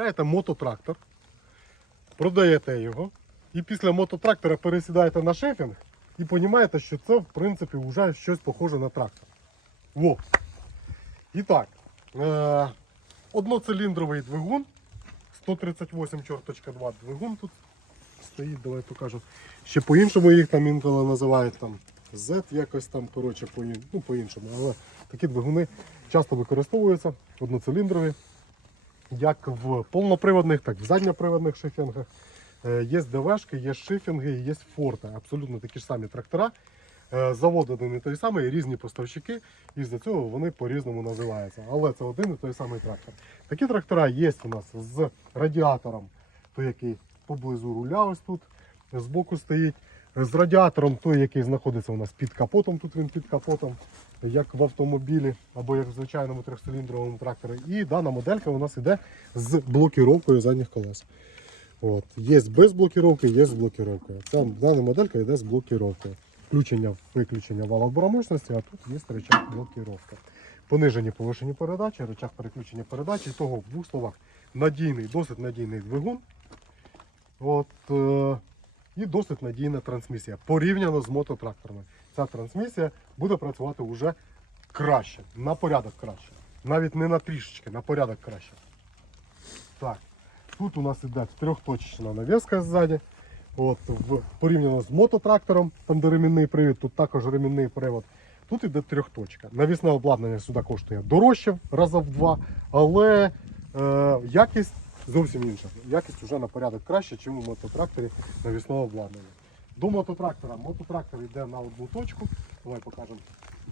купляєте мототрактор, продаєте його, і після мототрактора пересідаєте на шефінг і розумієте, що це в принципі вже щось похоже на трактор. Во. І так, е- одноциліндровий двигун, 138 чорточка 2 двигун тут стоїть, давай покажу. Ще по-іншому їх там інколи називають там Z якось там, коротше, по, ну, по-іншому. Але такі двигуни часто використовуються одноциліндрові, як в повноприводних, так і в задньоприводних шифінгах. Е, Є ДВшки, є шифінги, є форти. Абсолютно такі ж самі трактора. Е, Завод один і той самий, різні поставщики, і з-за цього вони по-різному називаються. Але це один і той самий трактор. Такі трактора є у нас з радіатором, той, який поблизу руля, ось тут збоку стоїть. З радіатором той, який знаходиться у нас під капотом, тут він під капотом, як в автомобілі або як в звичайному трьохциліндровому тракторі. І дана моделька у нас іде з блокіровкою задніх колес. От. Є без блокіровки, є з блокіровкою. Ця дана моделька йде з блокіровкою. Включення, виключення вала мощності, а тут є рычаг блокіровки. Понижені повишені передачі, рычаг переключення передачі. Того в двох словах надійний, досить надійний двигун. От, е, і досить надійна трансмісія. Порівняно з мототракторами. Ця трансмісія буде працювати вже краще, на порядок краще. Навіть не на трішечки, на порядок краще. Так, тут у нас іде трьохточечна навіска ззаді. От, в, порівняно з мототрактором, там де ремінний привід, тут також ремінний привод. Тут іде трьохточка. Навісне обладнання сюди коштує дорожче, раза в два, але е, якість зовсім інша. Якість вже на порядок краще, ніж у мототракторі навісного обладнання. До мототрактора. Мототрактор йде на одну точку. Давай покажемо.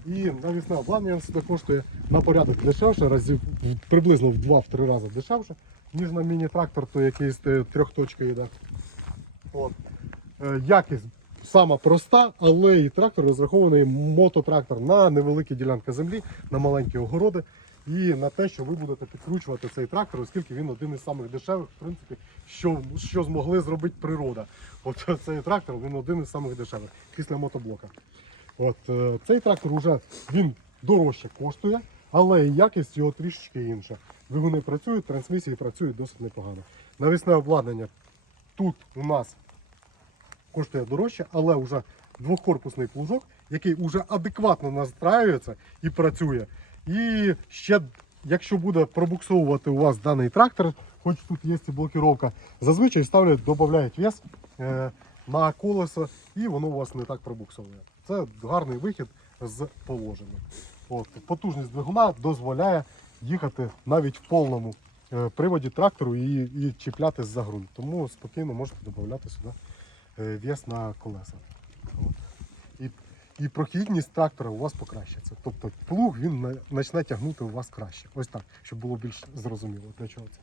І навісне обладнання сюди коштує на порядок дешевше, разів приблизно в 2-3 рази дешевше, ніж на міні-трактор, той який з трьохточкою йде. От. Е, Якість сама проста, але і трактор розрахований мототрактор на невеликі ділянки землі, на маленькі огороди і на те, що ви будете підкручувати цей трактор, оскільки він один із самих дешевих, в принципі, що, що змогли зробити природа. От цей трактор він один із самих дешевих після мотоблока. От е, цей трактор уже він дорожче коштує, але якість його трішечки інша. Двигуни працюють, трансмісії працюють досить непогано. Навісне обладнання тут у нас коштує дорожче, але вже двохкорпусний плужок, який вже адекватно настраюється і працює. І ще, якщо буде пробуксовувати у вас даний трактор, хоч тут є і блокіровка, зазвичай ставлять, додають вес е, на колесо, і воно у вас не так пробуксовує. Це гарний вихід з положення. От, потужність двигуна дозволяє їхати навіть в повному е, приводі трактору і, і чіплятись за ґрунт. Тому спокійно можете додати сюди е, вес на колеса. І, прохідність трактора у вас покращиться. Тобто плуг він почне тягнути у вас краще. Ось так, щоб було більш зрозуміло для чого це.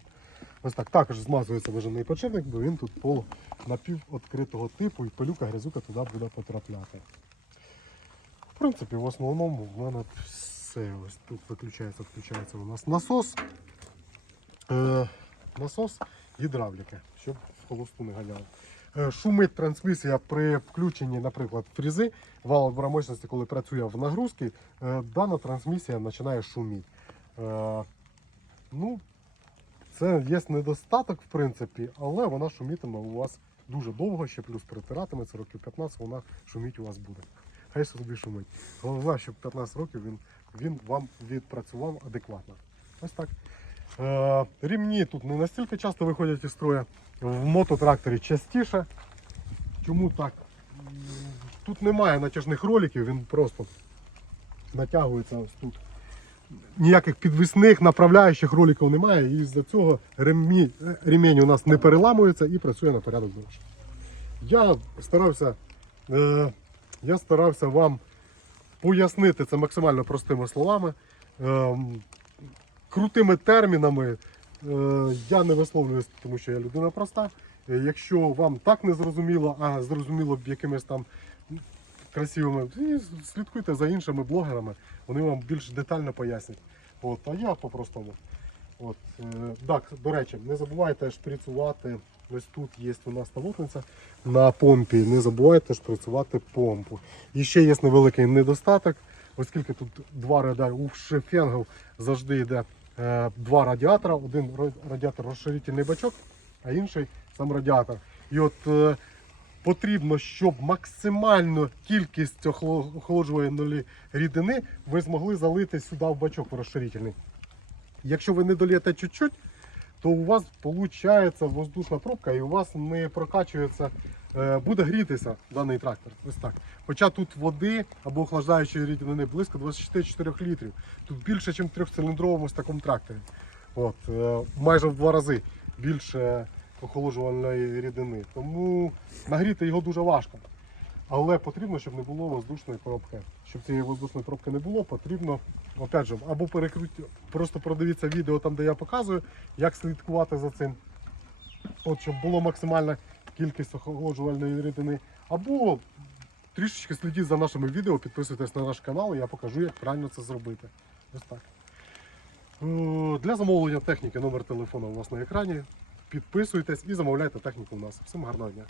Ось так. Також змазується вижений подшипник, бо він тут полу напіввідкритого типу і пилюка, грязюка туди буде потрапляти. В принципі, в основному в мене все. Ось тут виключається, включається у нас насос. Е, насос гідравліки, щоб в холосту не ганяло. Е, Шумить трансмісія при включенні, наприклад, фрізи вал мощності, коли працює в нагрузці, е, дана трансмісія починає шуміти. Е, Ну, це є недостаток, в принципі, але вона шумітиме у вас дуже довго, ще плюс притиратиме, це років 15 вона шуміть у вас буде. Хай собі шумить. Головне, щоб 15 років він, він вам відпрацював адекватно. Ось так. Е, рівні тут не настільки часто виходять із строя. В мототракторі частіше. Чому так? Тут немає натяжних роликів, він просто натягується ось тут. Ніяких підвісних направляючих роликів немає, і з-за цього ремні, е, ремінь у нас не переламується і працює на порядок довше. Я старався, е, я старався вам пояснити це максимально простими словами. Ем, крутими термінами е, я не висловлююсь, тому що я людина проста. Е, Якщо вам так не зрозуміло, а зрозуміло б якимись там красивими, слідкуйте за іншими блогерами, вони вам більш детально пояснять. От, а я по-простому. От, е, так, до речі, не забувайте шприцювати. Ось тут є у нас тавотниця на помпі. Не забувайте шприцювати помпу. І ще є невеликий недостаток, оскільки тут два ряда у шефенгів завжди йде два радіатора, один радіатор розширительний бачок, а інший сам радіатор. І от е, потрібно, щоб максимальну кількість охоло- охолоджувальної рідини ви змогли залити сюди в бачок розширительний. Якщо ви не долієте чуть-чуть, то у вас виходить воздушна трубка і у вас не прокачується, е, буде грітися даний трактор. Ось так. Хоча тут води або охлаждаючої рідини близько 24 літрів. Тут більше, ніж в трьохциліндровому такому тракторі. От, е, майже в два рази більше охолоджувальної рідини. Тому нагріти його дуже важко. Але потрібно, щоб не було воздушної пробки. Щоб цієї воздушної пробки не було, потрібно, опять же, або перекрути, просто продивіться відео там, де я показую, як слідкувати за цим. От, щоб було максимальна кількість охолоджувальної рідини. Або трішечки слідіть за нашими відео, підписуйтесь на наш канал, і я покажу, як правильно це зробити. Ось так. Е, Для замовлення техніки номер телефону у вас на екрані. Підписуйтесь і замовляйте техніку у нас. Всім гарного дня!